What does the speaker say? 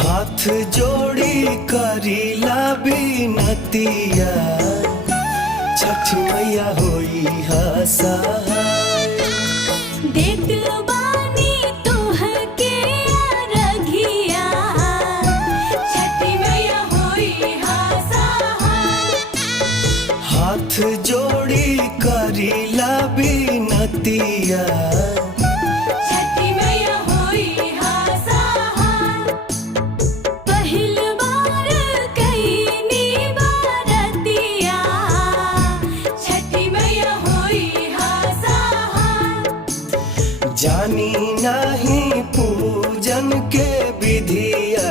हाथ जोड़ी करीला बिनतिया, छठ मैया होई हा सहाय। देत बानी तोहके अरघिया, छठी मैया होई हा सहाय। हाथ जोड़ी करीला बिनतिया, छठी मैया होई हा सहाय। पहिल बार कईनी बारतिया, छठी मैया होई हा सहाय। जानी नहीं पूजन के विधिया,